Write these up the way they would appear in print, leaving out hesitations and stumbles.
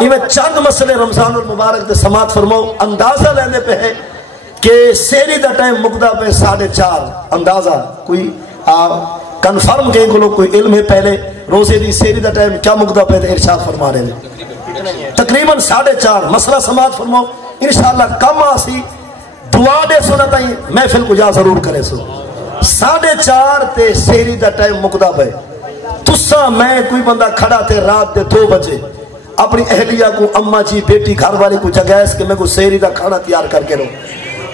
ایویں چند مسئلے رمضان المبارک دے سماعت فرماؤ. اندازہ لینے پہ ہے کہ سیری دا ٹائم مقدہ پہ 4:30. اندازہ کوئی کنفرم کہیں کو لوگ کوئی علم ہے پہلے روزے دی سیری دا ٹائم کیا مقدہ پہ ارشاد فرما رہے ہیں؟ تقریباً 4:30. مسئلہ سماعت فرماؤ انشاءاللہ. کم آسی دعا دے سنتا ہی محفل کو جا ضرور کرے سو. 4:30 تے سیری دا ٹائم مقدہ پہ تسا میں کوئی بندہ کھڑا تے رات دے 2 بجے اپنی اہلیہ کو اماں جی بیٹی گھر والی کو جگائز کہ میں کو سیری دا کھانا تیار کر کے رہوں.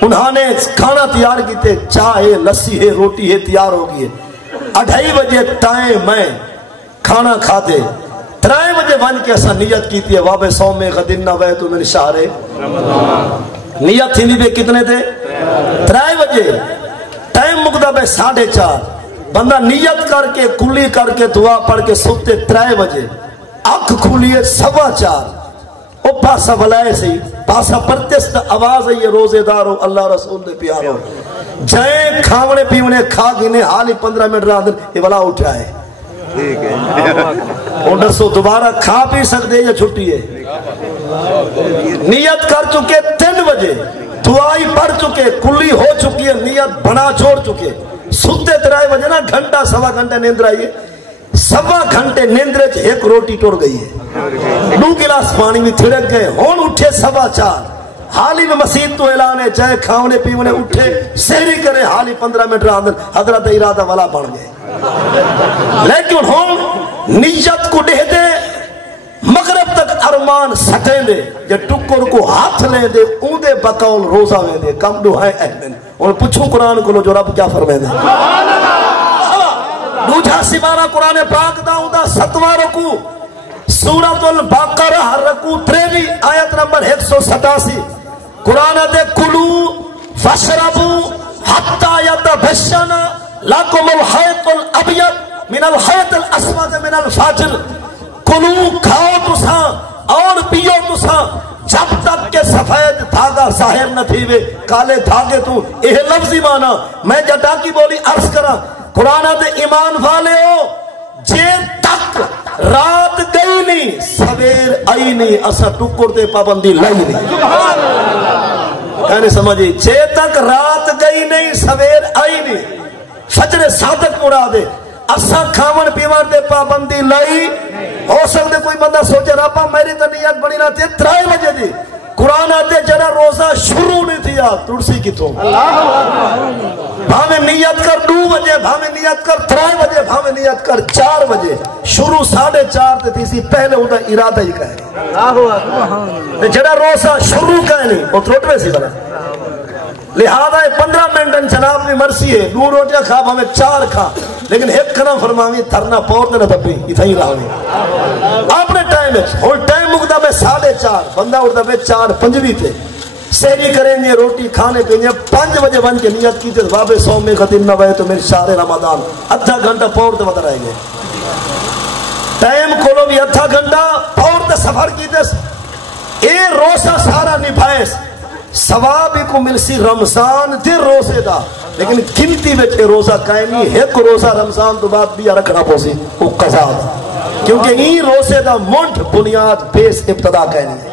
انہوں نے کھانا تیار کیتے چائے لسی ہے روٹی ہے تیار ہو گئی ہے. 2:30 بجے ٹائم میں کھانا کھاتے 3 بجے بن کے ایسا نیت کیتی ہے واب سوم میں غدن نویت من شہر نیت تھی بھی کتنے تھے 3 بجے. ٹائم مقدہ پہ 4:30. بندہ نیت کر کے کلی کر کے دعا پڑھ کے سوتے 3 بجے آنکھ کھولیے 4:15. او پاسا بلائے سی پاسا پرتست آواز ہے یہ روزے دارو اللہ رسول دے پیارو جائیں کھاونے پیونے کھا گینے حالی 15 منٹ رہا دن یہ بلا اٹھائے انڈر سو دوبارہ کھا پی سکتے یا چھٹی ہے. نیت کر چکے 3 بجے دعائی پڑھ چکے کلی ہو چکی ہے نیت بنا چھوڑ چکے ستے 3 بجے نا گھنٹہ سوا گھنٹہ نیندر آئیے سوا گھنٹے نیندرے چھ ایک روٹی ٹوڑ گئی ہے 2 گلاس پانی میں تھڑک گئے ہون اٹھے 4:15. حالی میں مسجد تو اعلان ہے چاہے کھاونے پیونے اٹھے سحری کرے حالی 15 منٹ رہا حضرت ارادہ والا بن گئے. لیکن ہون نیت کو دے دے مغرب تک ارمان سٹیں دے جے ٹکر کو ہاتھ لیں دے اون دے بقول روزہ میں دے کم دو ہے اہمن. اور پوچھو قرآن کو لو جو رب کیا فرمائے دے دوجھا سبارہ قرآن پاک دا اون دا 7واں رکوع سورۃ البقرہ رکوع 3 آیت نمبر 187. قرآن دے کلو فشربو حتی یتبشن لکم الخیط الابیض من الخیط الاسود من الفجر. کلو کھاؤ تسا اور پیو تسا جب تک کہ سفید دھاگا ظاہر نہ تھی وے کالے دھاگے تو یہ لفظی مانا میں جٹا کی بولی عرض کرا. قرآن دے ایمان والے ہو جے تک رات گئی نہیں سویر آئی نہیں اسا ٹکر دے پابندی لائی نہیں. یعنی سمجھے جے تک رات گئی نہیں سویر آئی نہیں فجر صادق مرادے اسا کھاون پیون دے پابندی لائی. ہو سکتے کوئی بندہ سوچے رابا میری تو نیت بڑی نہ تھی 3 بجے دی قرآن آتے جڑا روزہ شروع نہیں تھی ترسی کی تو بھاوے نیت کر 2 بجے بھاوے نیت کر 3 بجے بھاوے نیت کر 4 بجے شروع 4:30 تھی سی پہلے ہوتا ارادہ ہی کہے جڑا روزہ شروع کہے نہیں وہ تروٹوے سی بنا. لہذا 15 منٹ جناب میں مرسی ہے 2 روٹیاں کھا ہمیں 4 کھا لیکن ایک کھنا فرماوی تھرنا پورتے نہ تبھی اتھا ہی رہا اپنے ٹائم ہے. اور ٹائم مقدہ میں 4:30 بندہ اٹھتا میں 4:05 تھے سحری کریں گے روٹی کھانے پہ 5 بجے بن کے نیت کی تھے باب سوم میں غدن نویت من شہر رمضان آدھا گھنٹہ پورتے بتا رہے گے. ٹائم کھولو بھی آدھا گھنٹہ پورتے سفر کی تھے اے روزہ سارا نبھائے ثواب کو ملسی رمضان دے روزے دا لیکن گنتی بیٹھے روزہ کائیں نہیں ایک روزہ رمضان تو بعد بھی رکھنا پوسی وہ قضا دا کیونکہ این روزے دا منٹ بنیاد بیس ابتدا کائیں نہیں.